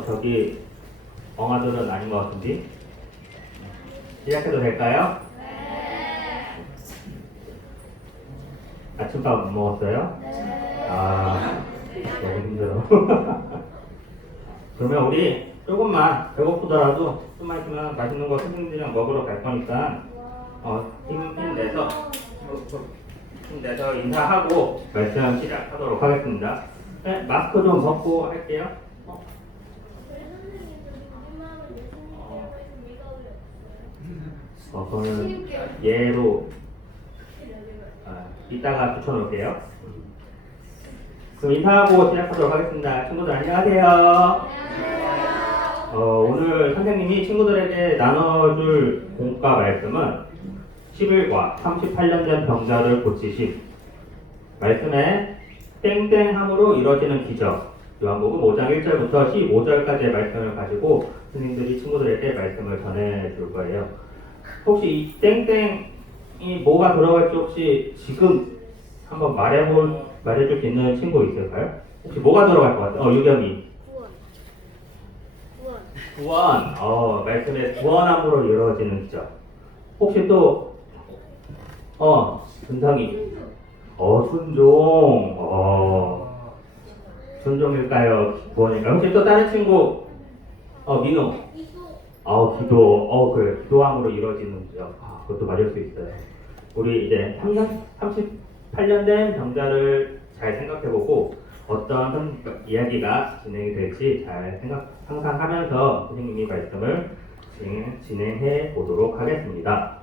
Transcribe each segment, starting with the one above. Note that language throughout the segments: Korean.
저기 엉아들은 아닌 것 같은데 시작해도 될까요? 아침밥 못 먹었어요? 너무 힘들어. 그러면 우리 조금만 배고프더라도 좀만 있으면 맛있는 거 선생님들이랑 먹으러 갈 거니까 힘내서 인사하고 말씀 시작하도록 하겠습니다. 네, 마스크 좀 벗고 할게요. 그거는 예로 이따가 붙여놓을게요. 그럼 인사하고 시작하도록 하겠습니다. 친구들 안녕하세요. 오늘 선생님이 친구들에게 나눠줄 공과 말씀은 11과 38년 된 병자를 고치심, 말씀에 땡땡함으로 이루어지는 기적, 요한복음 5장 1절부터 15절까지의 말씀을 가지고 선생님들이 친구들에게 말씀을 전해줄 거예요. 혹시 이 땡땡이 뭐가 들어갈지 혹시 지금 한번 말해줄 수 있는 친구 있을까요? 혹시 뭐가 들어갈 것 같아요? 유경이. 구원. 말씀에 구원함으로 이루어지는 기적. 혹시 또 준성이. 순종. 순종일까요? 구원일까요? 혹시 또 다른 친구? 민호. 기도. 그래. 기도함으로 이루어지는 기적. 그것도 맞을 수 있어요. 우리 이제 38년 된 병자를 잘 생각해보고 어떤 이야기가 진행이 될지 잘 상상하면서 선생님이 말씀을 진행해 보도록 하겠습니다.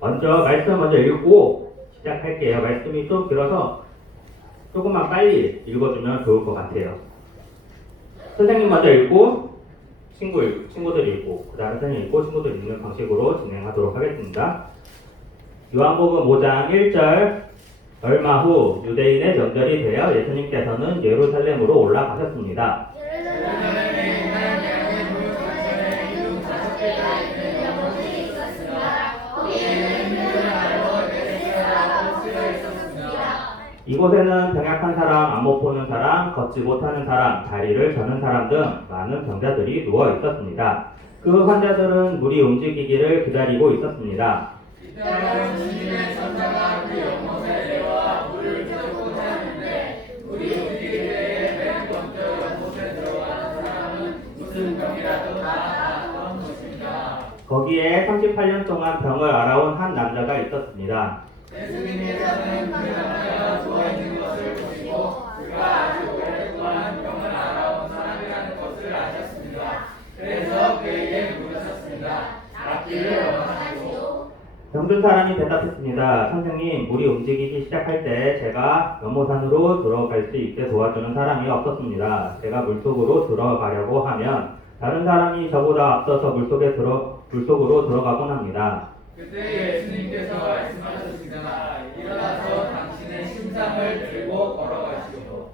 말씀 먼저 읽고 시작할게요. 말씀이 좀 길어서 조금만 빨리 읽어주면 좋을 것 같아요. 선생님 먼저 읽고 친구들 읽고 그 다음에 선생님 읽고 친구들 읽는 방식으로 진행하도록 하겠습니다. 요한복음 5장 1절. 얼마 후 유대인의 명절이 되어 예수님께서는 예루살렘으로 올라가셨습니다. 이곳에는 병약한 사람, 안 못 보는 사람, 걷지 못하는 사람, 다리를 저는 사람 등 많은 병자들이 누워 있었습니다. 그 환자들은 물이 움직이기를 기다리고 있었습니다. 이때는 주님의 천사가 그 연못에 내려와 물을 쫓고자 하는데 물이 움직일 때에 맨 먼저 연못에 들어가는 사람은 무슨 병이라도 다 나았던 것입니다. 거기에 38년 동안 병을 앓아온 한 남자가 있었습니다. 예수님께서는 그 남자가 누워있는 것을 보시고 그가 아주 오랫동안 병을 앓아온 사람이라는 것을 아셨습니다. 그래서 그에게 물으셨습니다. 낫기를 원하시오? 병든 사람이 대답했습니다. 선생님, 물이 움직이기 시작할 때 제가 연못안으로 들어갈 수 있게 도와주는 사람이 없었습니다. 제가 물속으로 들어가려고 하면 다른 사람이 저보다 앞서서 물속으로 들어가곤 합니다. 그때 예수님께서 말씀하셨습니다. 일어나서 당신의 심장을 들고 걸어가시오.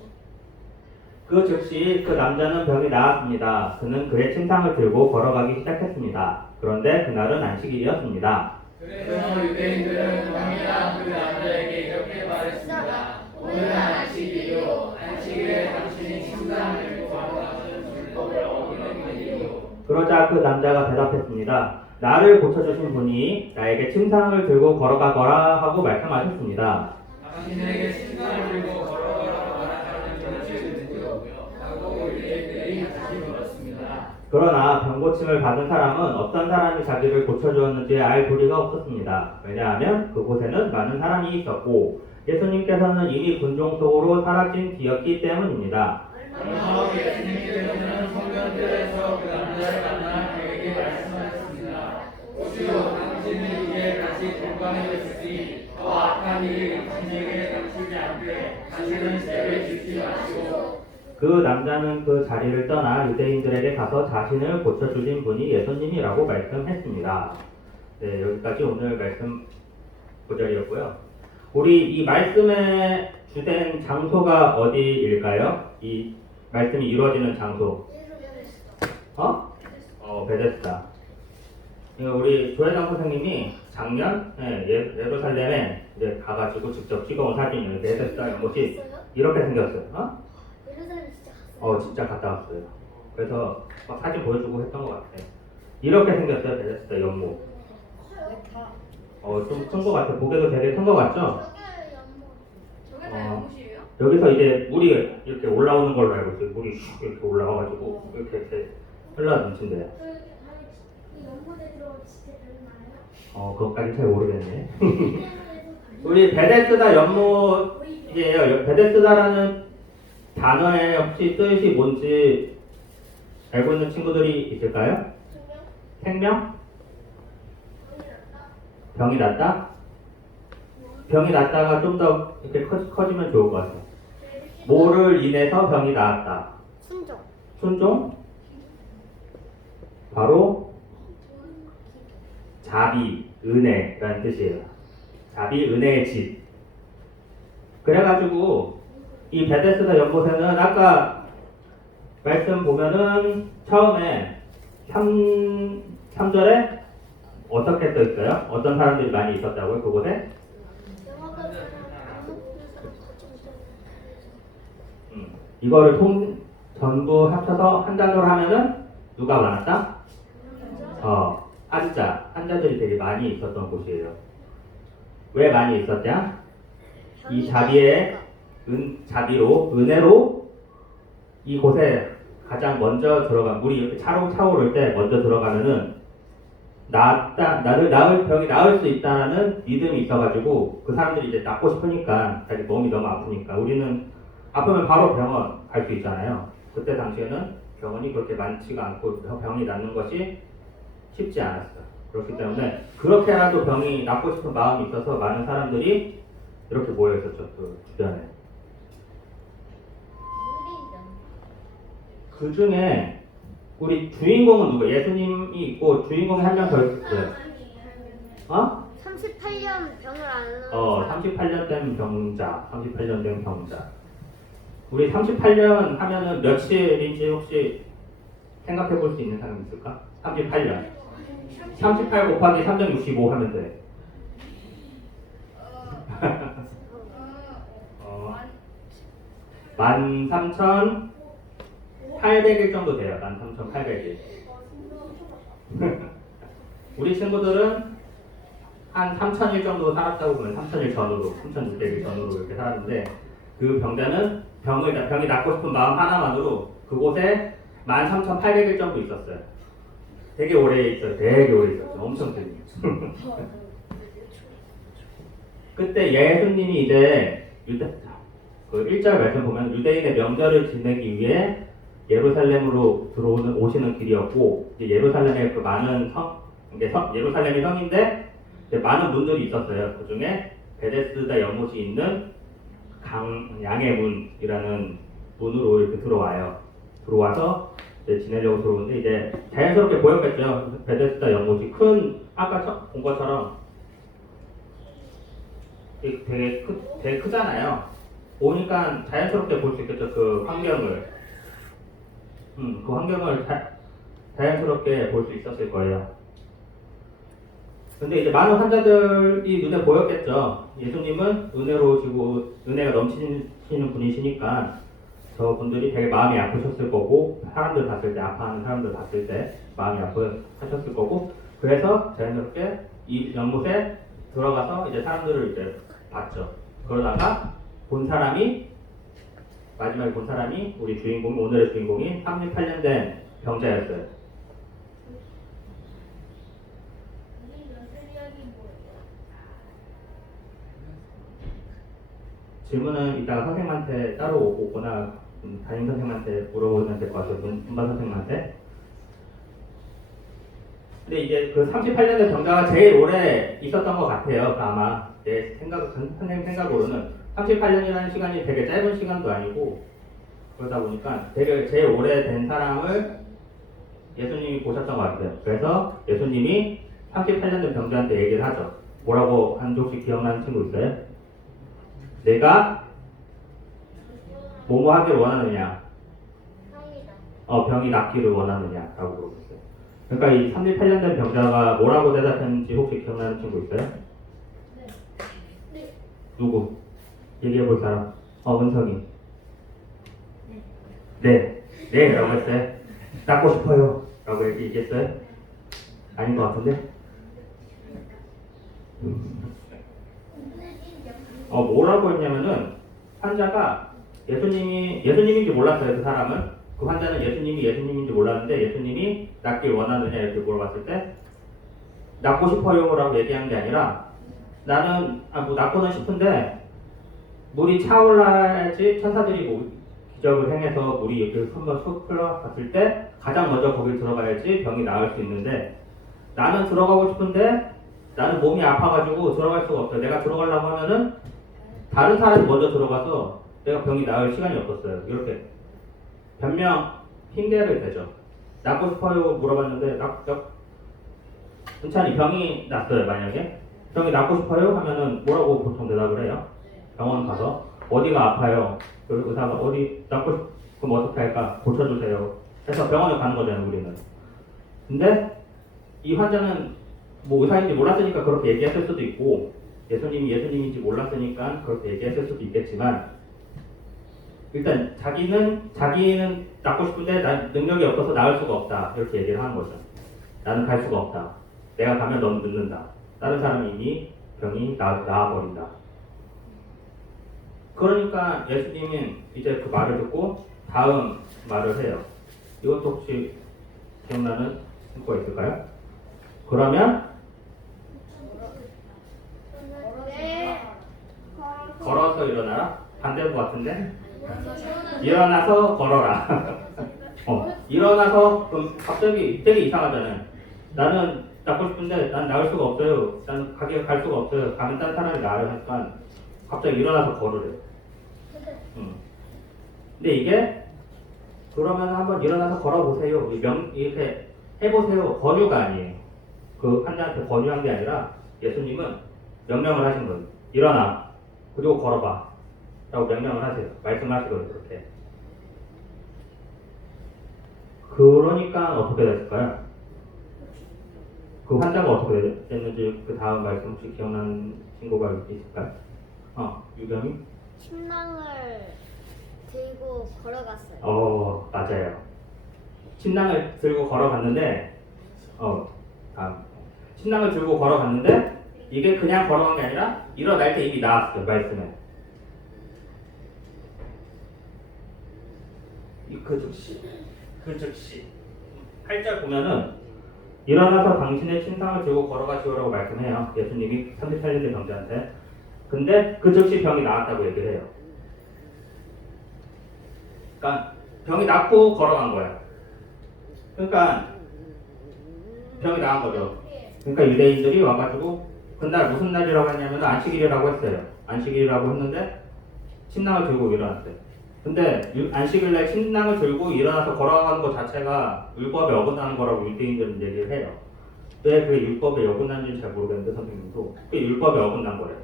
그 즉시 그 남자는 병이 나았습니다. 그는 그의 침상을 들고 걸어가기 시작했습니다. 그런데 그날은 안식일이었습니다. 그래서 유대인들은 병이나 그 남자에게 이렇게 말했습니다. 오늘은 안식일이요. 안식일에 당신이 심장을 들고 걸어가는 율법을 어기는 일이요. 그러자 그 남자가 대답했습니다. 나를 고쳐주신 분이 나에게 침상을 들고 걸어가거라 하고 말씀하셨습니다. 당신에게 심장을 들고 걸어가라고 말하는 것을 누구요? 라고 유대인들이 다시 물었습니다. 그러나 병고침을 받은 사람은 어떤 사람이 자기를 고쳐주었는지 알 도리가 없었습니다. 왜냐하면 그곳에는 많은 사람이 있었고 예수님께서는 이미 군중 속으로 사라진 뒤였기 때문입니다. 얼마 후 예수님께서는 성전들에서 그 남자를 만나 그에게 말씀하셨습니다. 보시오, 당신은 이제 다시 건강해졌으니 더 악한 일이 당신에게 닥치지 않게 다시는 죄를 짓지 마시오. 그 남자는 그 자리를 떠나 유대인들에게 가서 자신을 고쳐주신 분이 예수님이라고 말씀했습니다. 네, 여기까지 오늘 말씀 구절이었고요. 우리 이 말씀의 주된 장소가 어디일까요? 이 말씀이 이루어지는 장소. 베데스다. 우리 조혜정 선생님이 작년 예루살렘에 이제 가가지고 직접 찍어온 사진이에요. 베데스다 연못이 이렇게 생겼어요. 예루살렘 진짜 갔어요? 진짜 갔다 왔어요. 그래서 막 사진 보여주고 했던 것 같아. 이렇게 생겼어요, 베데스다 연못. 좀 큰 것 같아. 보기도 되게 큰 것 같죠? 저게 다 연못이에요? 여기서 이제 물이 이렇게 올라오는 걸로 알고 있어요. 물이 슉 이렇게 올라와가지고 이렇게 흘러 넘친대요. 그것까지 잘 모르겠네. 우리 베데스다 연못이에요. 베데스다라는 단어의 혹시 뜻이 뭔지 알고 있는 친구들이 있을까요? 생명? 병이 낫다? 병이 낫다가 좀 더 이렇게 커지면 좋을 것 같아요. 뭐를 인해서 병이 나았다? 순종. 순종? 바로 자비, 은혜라는 뜻이에요. 자비, 은혜의 집. 그래가지고 이 베데스다 연못에는 아까 말씀 보면은 처음에 3절에 어떻게 써 있어요? 어떤 사람들이 많이 있었다고요? 그곳에? 이거를 전부 합쳐서 한 단어로 하면은 누가 많았다? 한자들이 되게 많이 있었던 곳이에요. 왜 많이 있었냐? 이 자비의 자비로, 은혜로 이곳에 가장 먼저 들어간 물이 이렇게 차오를 때 먼저 들어가면은 병이 나을 수 있다는 믿음이 있어가지고 그 사람들이 이제 낫고 싶으니까 자기 몸이 너무 아프니까 우리는 아프면 바로 병원 갈 수 있잖아요. 그때 당시에는 병원이 그렇게 많지가 않고 병이 낫는 것이 쉽지 않았어요. 그렇기 때문에 그렇게라도 병이 낫고 싶은 마음이 있어서 많은 사람들이 이렇게 모여 있었죠. 그 주변에. 그 중에 우리 주인공은 누구? 예수님이 있고 주인공이 한 명 더 있어요. 38년 병을 앓는 38년 된 병자. 38년 된 병자. 우리 38년 하면은 며칠인지 혹시 생각해 볼 수 있는 사람 있을까? 38년. 38 곱하기 365 하면 돼. 13,800일 정도 돼요. 13,800일. 우리 친구들은 한 3,000일 정도 살았다고 보면 3,000일 전후로, 3,600일 전후로 이렇게 살았는데 그 병자는 병이 낫고 싶은 마음 하나만으로 그곳에 13,800일 정도 있었어요. 되게 오래 있어요. 되게 오래 있었어요. 엄청 되게. 그때 예수님이 이제 그 1절 말씀 보면 유대인의 명절을 지내기 위해 예루살렘으로 오시는 길이었고 이제 예루살렘에 그 많은 예루살렘이 성인데 많은 문들이 있었어요. 그 중에 베데스다 연못이 있는 양의 문이라는 문으로 이렇게 들어와서 이제 지내려고 들어오는데 이제 자연스럽게 보였겠죠. 베데스다 연못이 아까 본 것처럼 되게 크잖아요. 보니까 자연스럽게 볼 수 있겠죠. 그 환경을. 그 환경을 자연스럽게 볼 수 있었을 거예요. 근데 이제 많은 환자들이 눈에 보였겠죠. 예수님은 은혜로우시고 은혜가 넘치시는 분이시니까 저분들이 되게 마음이 아프셨을 거고 사람들 봤을 때 아파하는 사람들 봤을 때 마음이 아프하셨을 거고 그래서 자연스럽게 이 연못에 들어가서 이제 사람들을 이제 봤죠. 그러다가 마지막에 본 사람이 오늘의 주인공이 38년 된 병자였어요. 질문은 이따가 선생님한테 따로 오거나 담임 선생님한테 물어보면 될 것 같아요. 분반 선생님한테. 근데 이제 그 38년 된 병자가 제일 오래 있었던 것 같아요. 아마 선생님 생각으로는 38년이라는 시간이 되게 짧은 시간도 아니고 그러다 보니까 되게 제일 오래된 사람을 예수님이 보셨던 것 같아요. 그래서 예수님이 38년 된 병자한테 얘기를 하죠. 뭐라고 하는지 혹시 기억나는 친구 있어요? 내가 뭐뭐 하기를 원하느냐? 병이 낫기를 원하느냐? 라고 물어봤어요. 그러니까 이 38년 된 병자가 뭐라고 대답했는지 혹시 기억나는 친구 있어요? 네. 누구? 얘기해 볼 사람? 은성이. 네. 네, 라고 했어요. 낫고 싶어요 라고 얘기했어요? 아닌 것 같은데? 뭐라고 했냐면은 환자가 예수님인지 몰랐어요. 그 사람은. 그 환자는 예수님인지 몰랐는데 예수님이 낫길 원하느냐 이렇게 물어봤을 때 낫고 싶어요 라고 얘기한 게 아니라 나는 뭐 낫고는 싶은데 물이 차올라야지 천사들이 기적을 행해서 물이 이렇게 한번 쑥 흘러갔을 때 가장 먼저 거길 들어가야지 병이 나을 수 있는데 나는 들어가고 싶은데 나는 몸이 아파가지고 들어갈 수가 없어요. 내가 들어가려고 하면은 다른 사람이 먼저 들어가서 내가 병이 나을 시간이 없었어요. 이렇게 변명 핑계를 대죠. 낫고 싶어요 물어봤는데 은찬이 병이 났어요. 만약에 병이 낫고 싶어요 하면은 뭐라고 보통 대답을 해요? 병원 가서 어디가 아파요? 그 의사가 어디 낫고 그럼 어떻게 할까? 고쳐주세요. 해서 병원에 가는 거잖아요. 우리는. 근데 이 환자는 뭐 의사인지 몰랐으니까 그렇게 얘기했을 수도 있고 예수님이 예수님인지 몰랐으니까 그렇게 얘기했을 수도 있겠지만 일단 자기는 낫고 싶은데 난 능력이 없어서 나을 수가 없다 이렇게 얘기를 하는 거죠. 나는 갈 수가 없다. 내가 가면 너는 늦는다. 다른 사람이 이미 병이 나아버린다. 그러니까 예수님은 이제 그 말을 듣고 다음 말을 해요. 이것도 혹시 기억나는 거 있을까요? 그러면 네. 걸어서 일어나라? 반대인 것 같은데? 일어나서 걸어라. 일어나서 그럼 갑자기 되게 이상하잖아요. 나는 낫고 싶은데 난 나을 수가 없어요. 나는 갈 수가 없어요. 가면 딴 사람이 나을 하니까 갑자기 일어나서 걸으래. 근데 이게 그러면 한번 일어나서 걸어보세요. 이렇게 해보세요. 권유가 아니에요. 그 환자한테 권유한 게 아니라 예수님은 명령을 하신 거예요. 일어나. 그리고 걸어봐. 라고 명령을 하세요. 말씀하시거든요. 그렇게. 그러니까 어떻게 됐을까요? 그 환자가 어떻게 됐는지 그 다음 말씀 혹시 기억나는 친구가 있을까요? 유경이? 침낭을 들고 걸어갔어요. 맞아요. 침낭을 들고 걸어갔는데, 침낭을 들고 걸어갔는데, 이게 그냥 걸어간 게 아니라, 일어날 때 이미 나왔어요, 말씀에. 그 즉시. 8절 보면은, 일어나서 당신의 침상을 들고 걸어가시오라고 말씀해요. 예수님이 38년 된 병자한테. 근데 그 즉시 병이 나았다고 얘기를 해요. 그러니까 병이 낫고 걸어간 거예요. 그러니까 병이 나은 거죠. 그러니까 유대인들이 와가지고 그날 무슨 날이라고 했냐면 안식일이라고 했어요. 안식일이라고 했는데 침낭을 들고 일어났어요. 근데 안식일날 침낭을 들고 일어나서 걸어가는 것 자체가 율법에 어긋나는 거라고 유대인들은 얘기를 해요. 왜 그게 율법에 어긋나는지 잘 모르겠는데 선생님도 그게 율법에 어긋난 거래요.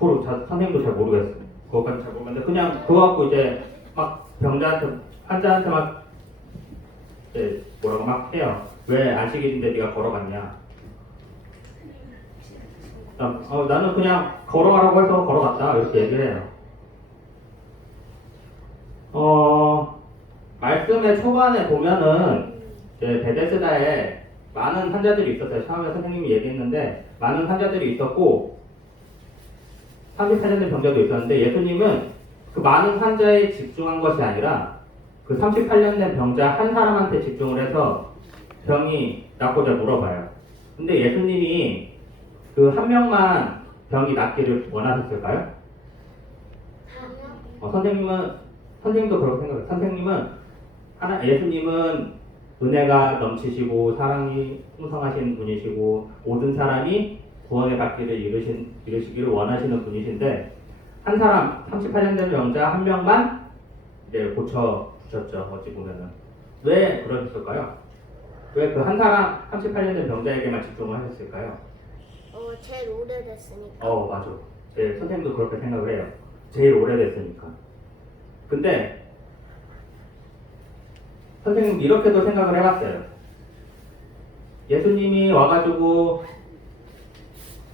그걸 선생님도 잘 모르겠어요. 그것까지 잘 모르겠는데 그냥 그거 갖고 이제 막 환자한테 막 이제 뭐라고 막 해요. 왜 안식일인데 네가 걸어갔냐? 나는 그냥 걸어가라고 해서 걸어갔다 이렇게 얘기를 해요. 말씀의 초반에 보면은 이제 베데스다에 많은 환자들이 있었어요. 처음에 선생님이 얘기했는데 많은 환자들이 있었고 38년 된 병자도 있었는데 예수님은 그 많은 환자에 집중한 것이 아니라 그 38년 된 병자 한 사람한테 집중을 해서 병이 낫고자 물어봐요. 근데 예수님이 그 한 명만 병이 낫기를 원하셨을까요? 선생님도 그렇게 생각해요. 예수님은 은혜가 넘치시고 사랑이 풍성하신 분이시고 모든 사람이 구원의 받기를 이루시기를 원하시는 분이신데 한 사람 38년 된 병자 한 명만 이제 고쳐 주셨죠. 어찌 보면은 왜 그러셨을까요? 왜 그 한 사람 38년 된 병자에게만 집중을 하셨을까요? 제일 오래됐으니까. 맞아. 선생님도 그렇게 생각을 해요. 제일 오래됐으니까. 근데 선생님 이렇게도 생각을 해봤어요. 예수님이 와가지고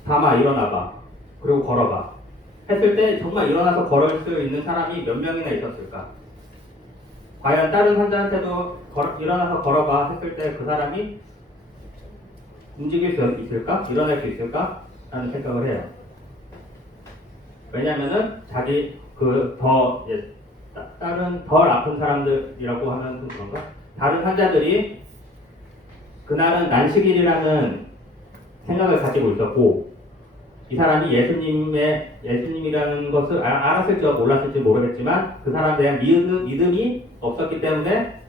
담아 일어나봐 그리고 걸어봐 했을 때 정말 일어나서 걸을 수 있는 사람이 몇 명이나 있었을까? 과연 다른 환자한테도 일어나서 걸어봐 했을 때 그 사람이 움직일 수 있을까? 일어날 수 있을까? 라는 생각을 해요. 왜냐면은 자기 다른 덜 아픈 사람들이라고 하면 좀 그런가? 다른 환자들이 그날은 난식일이라는 생각을 가지고 있었고 이 사람이 예수님이라는 것을 알았을지 몰랐을지 모르겠지만 그 사람에 대한 믿음이 없었기 때문에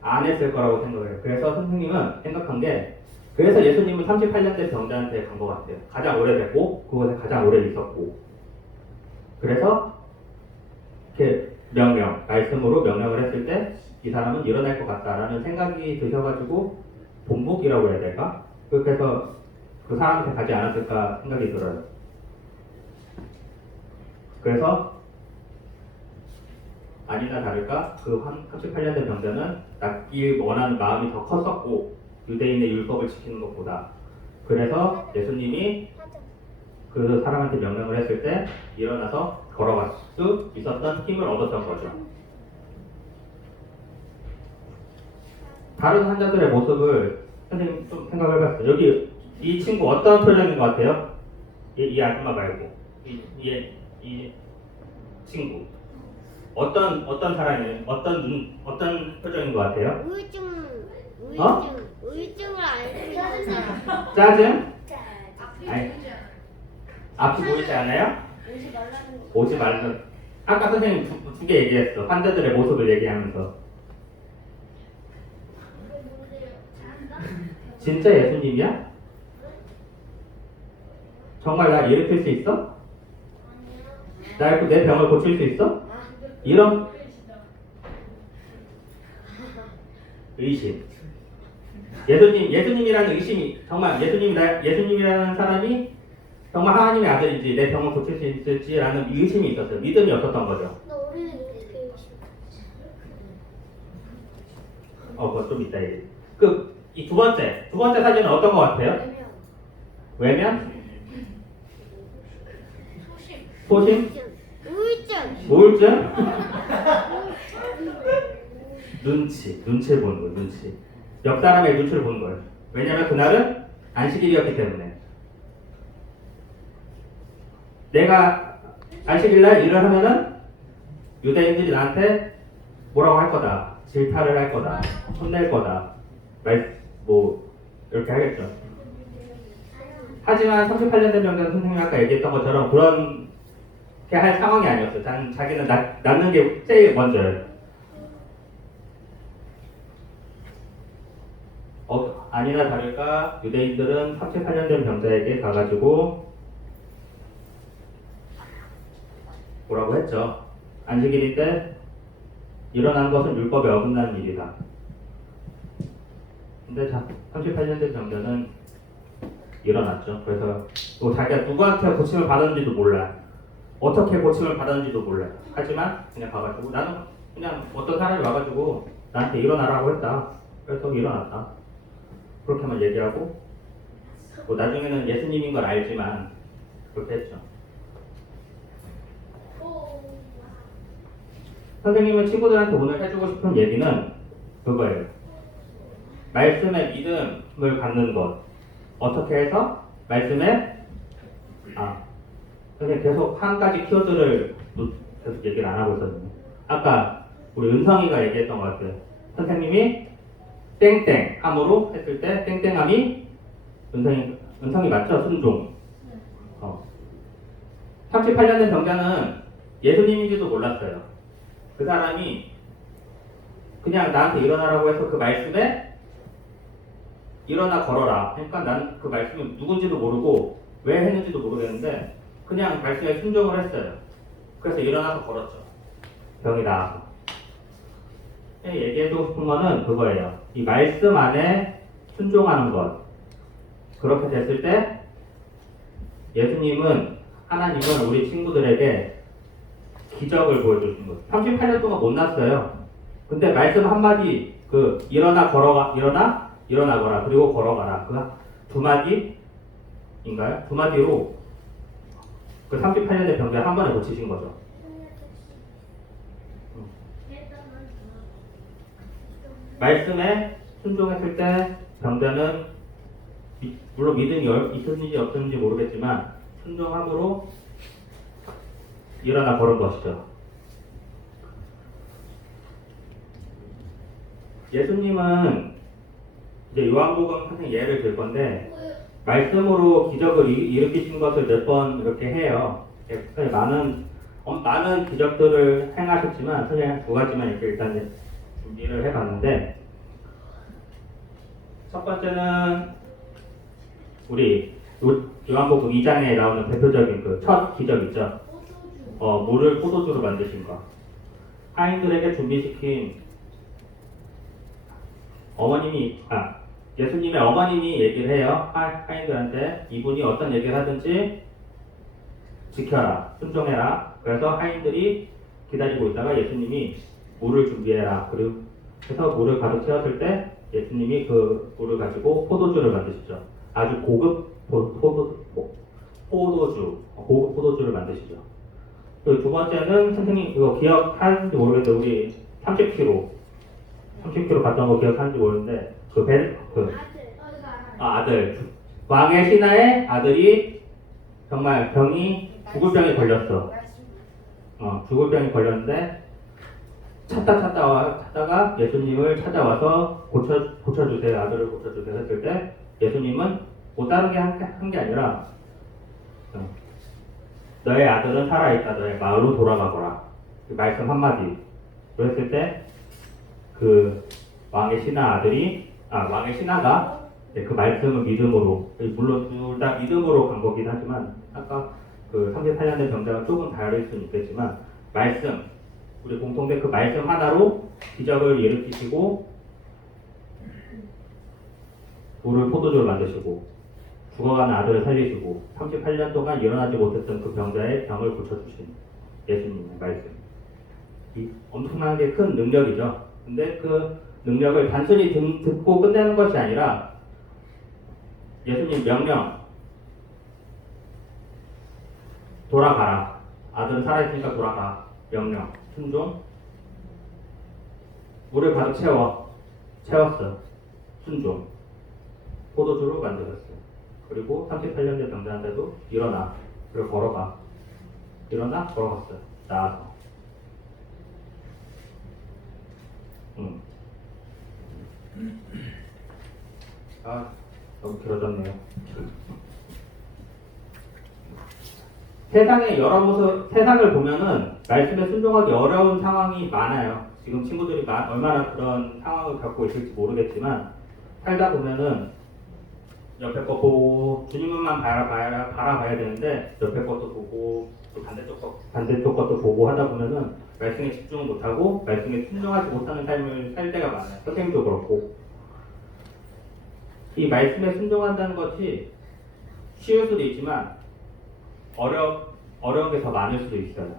안 했을 거라고 생각을 해요. 그래서 선생님은 생각한 게 그래서 예수님은 38년 된 병자한테 간 것 같아요. 가장 오래됐고 그곳에 가장 오래 있었고 그래서 이렇게 말씀으로 명령을 했을 때 이 사람은 일어날 것 같다라는 생각이 드셔가지고 본복이라고 해야 될까? 그렇게 해서 그 사람한테 가지 않았을까 생각이 들어요. 그래서 아니나 다를까 그 38년 된 병자는 낫길 원하는 마음이 더 컸었고 유대인의 율법을 지키는 것보다 그래서 예수님이 그 사람한테 명령을 했을 때 일어나서 걸어갈 수 있었던 힘을 얻었던 거죠. 다른 환자들의 모습을 선생님 좀 생각을 해봤어요. 여기 이 친구 어떤 표정인 것 같아요? 이 아줌마 말고 이 친구 어떤 사람이에요? 어떤 표정인 것 같아요? 우울증을 앓고 있는 사람. 짜증? 앞이 아니. 보이지 않아요. 앞이 보이지 않아요? 오지 말라는 거. 오지 말는. 아까 선생님 두 개 얘기했어. 환자들의 모습을 얘기하면서. 진짜 예수님이야? 정말 나 일으킬 수 있어? 나 내 병을 고칠 수 있어? 이런 의심. 예수님이라는 의심이 정말 예수님이라는 사람이 정말 하나님의 아들인지 내 병을 고칠 수 있을지라는 의심이 있었어요. 믿음이 없었던 거죠. 너 우리는 어떻게 의심? 그거 좀 이따 얘기. 이 두 번째 사진은 어떤 것 같아요? 외면? 소심? 우울증? 눈치를 보는 거예요. 눈치. 옆 사람의 눈치를 보는 거예요. 왜냐면 그날은 안식일이었기 때문에. 내가 안식일날 일을 하면은 유대인들이 나한테 뭐라고 할 거다. 질타를 할 거다. 혼낼 거다. 이렇게 하겠죠. 하지만 38년 된 병자는 선생님이 아까 얘기했던 것처럼 그렇게 할 상황이 아니었어요. 자기는 낫는 게 제일 먼저예요. 아니나 다를까 유대인들은 38년 된 병자에게 가가지고 뭐라고 했죠. 안식일인데 일어난 것은 율법에 어긋나는 일이다. 근데 38년 된 병자는 일어났죠. 그래서 또 자기가 누구한테 고침을 받았는지도 몰라. 어떻게 고침을 받았는지도 몰라. 하지만 그냥 가가지고 나는 그냥 어떤 사람이 와가지고 나한테 일어나라고 했다. 그래서 일어났다. 그렇게만 얘기하고 나중에는 예수님인 걸 알지만 그렇게 했죠. 선생님은 친구들한테 오늘 해주고 싶은 얘기는 그거예요. 말씀에 믿음을 갖는 것. 어떻게 해서 말씀에 선생님 계속 한 가지 키워드를 계속 얘기를 안 하고 있었는데 아까 우리 은성이가 얘기했던 것 같아요. 선생님이 땡땡 함으로 했을 때 땡땡함이 은성이 맞죠? 순종. 38년 된 병자는 예수님인지도 몰랐어요. 그 사람이 그냥 나한테 일어나라고 해서 그 말씀에 일어나 걸어라. 그러니까 난 그 말씀이 누군지도 모르고 왜 했는지도 모르겠는데 그냥 말씀에 순종을 했어요. 그래서 일어나서 걸었죠. 병이 나아서. 얘기해주고 싶은 거는 그거예요. 이 말씀 안에 순종하는 것. 그렇게 됐을 때 하나님은 우리 친구들에게 기적을 보여주신 거예요. 38년 동안 못 났어요. 근데 말씀 한마디 일어나거라 그리고 걸어가라 그 두 마디인가요? 두 마디로 그 38년 된 병자 한 번에 고치신 거죠. 말씀에 순종했을 때 병자는 물론 믿음이 있었는지 없었는지 모르겠지만 순종함으로 일어나 걸은 것이죠. 예수님은 이제 요한복음 선생 예를 들 건데 말씀으로 기적을 일으키신 것을 몇 번 이렇게 해요. 많은 기적들을 행하셨지만 선생님 두 가지만 이렇게 일단 준비를 해봤는데 첫 번째는 우리 요한복음 2장에 나오는 대표적인 그 첫 기적 있죠. 물을 포도주로 만드신 거. 하인들에게 준비시킨 예수님의 어머님이 얘기를 해요. 하인들한테 이분이 어떤 얘기를 하든지 지켜라, 순종해라. 그래서 하인들이 기다리고 있다가 예수님이 물을 준비해라. 그리고 해서 물을 가득 채웠을 때 예수님이 그 물을 가지고 포도주를 만드시죠. 아주 고급 고급 포도주를 만드시죠. 그리고 두 번째는 선생님 이거 기억하는지 모르겠는데 우리 30km 갔던 거 기억하는지 모르는데 아들 왕의 신하의 아들이 정말 죽을 병이 걸렸어. 죽을 병이 걸렸는데 찾다가 예수님을 찾아와서 고쳐주세요. 아들을 고쳐주세요 했을 때 예수님은 뭐 다른 게 한 게 아니라 너의 아들은 살아있다. 너의 마을로 돌아가거라. 그 말씀 한마디. 그랬을 때 그 왕의 신하가 그 말씀을 믿음으로, 물론 둘 다 믿음으로 간 거긴 하지만 아까 그 38년 된 병자가 조금 다를 수는 있겠지만 우리 공통된 그 말씀 하나로 기적을 일으키시고 물을 포도주로 만드시고 죽어가는 아들을 살리시고 38년 동안 일어나지 못했던 그 병자의 병을 고쳐주신 예수님의 말씀. 이 엄청나게 큰 능력이죠. 근데 그 능력을 단순히 듣고 끝내는 것이 아니라 예수님 명령 돌아가라. 아들은 살아있으니까 돌아가. 명령 순종. 물을 가득 채웠어. 순종. 포도주로 만들었어요. 그리고 38년 된 병자한테도 일어나. 그리고 걸어가. 일어나 걸어갔어요. 나와서. 너무 길어졌네요. 세상을 보면은 말씀에 순종하기 어려운 상황이 많아요. 지금 친구들이 얼마나 그런 상황을 갖고 있을지 모르겠지만 살다 보면은 옆에 거 보고 주님만 바라봐야 되는데 옆에 것도 보고 또 반대쪽 것도 보고 하다 보면은 말씀에 집중을 못하고 말씀에 순종하지 못하는 삶을 살 때가 많아요. 선생님도 그렇고 이 말씀에 순종한다는 것이 쉬울 수도 있지만 어려운 게 더 많을 수도 있어요.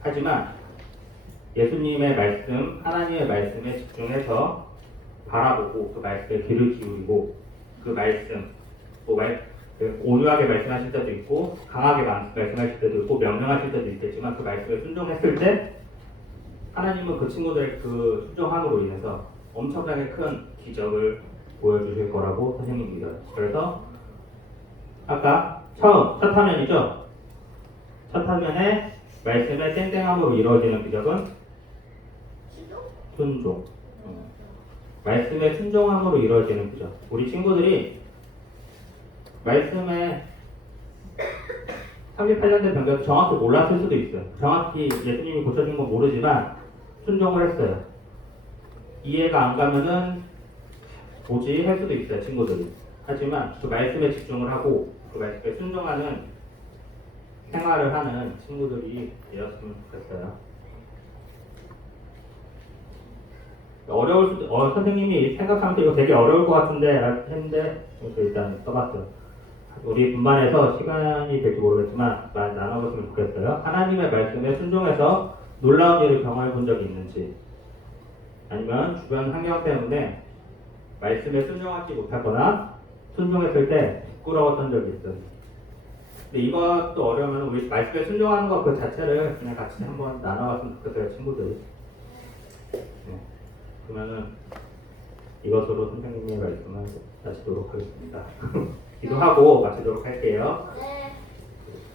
하지만 예수님의 말씀, 하나님의 말씀에 집중해서 바라보고 그 말씀에 귀를 기울이고 그 말씀, 온유하게 말씀하실 때도 있고 강하게 말씀하실 때도 있고 명령하실 때도 있겠지만 그 말씀에 순종했을 때 하나님은 그 친구들의 그 순종함으로 인해서 엄청나게 큰 기적을 보여주실 거라고 선생님이 믿어요. 그래서 아까 첫 화면이죠. 첫 화면에 말씀의 땡땡함으로 이루어지는 기적은 순종. 말씀의 순종함으로 이루어지는 기적. 우리 친구들이 말씀에 38년 된 병자도 정확히 몰랐을 수도 있어요. 정확히 예수님이 고쳐준 건 모르지만 순종을 했어요. 이해가 안 가면은 뭐지 할 수도 있어요, 친구들이. 하지만 그 말씀에 집중을 하고 그 말씀에 순종하는 생활을 하는 친구들이 되었으면 좋겠어요. 선생님이 생각하면서 이거 되게 어려울 것 같은데 했는데 일단 써봤어요. 우리 분반에서 시간이 될지 모르겠지만 많이 나눠봤으면 좋겠어요. 하나님의 말씀에 순종해서 놀라운 일을 경험해 본 적이 있는지, 아니면 주변 환경 때문에 말씀에 순종하지 못하거나 순종했을 때 부끄러웠던 적이 있어요. 근데 이것도 어려우면 우리 말씀에 순종하는 것 그 자체를 그냥 같이 한번 나눠봤으면 좋겠어요, 친구들이. 그러면은 이것으로 선생님의 말씀을 마치도록 하겠습니다. 기도하고 마치도록 할게요. 네.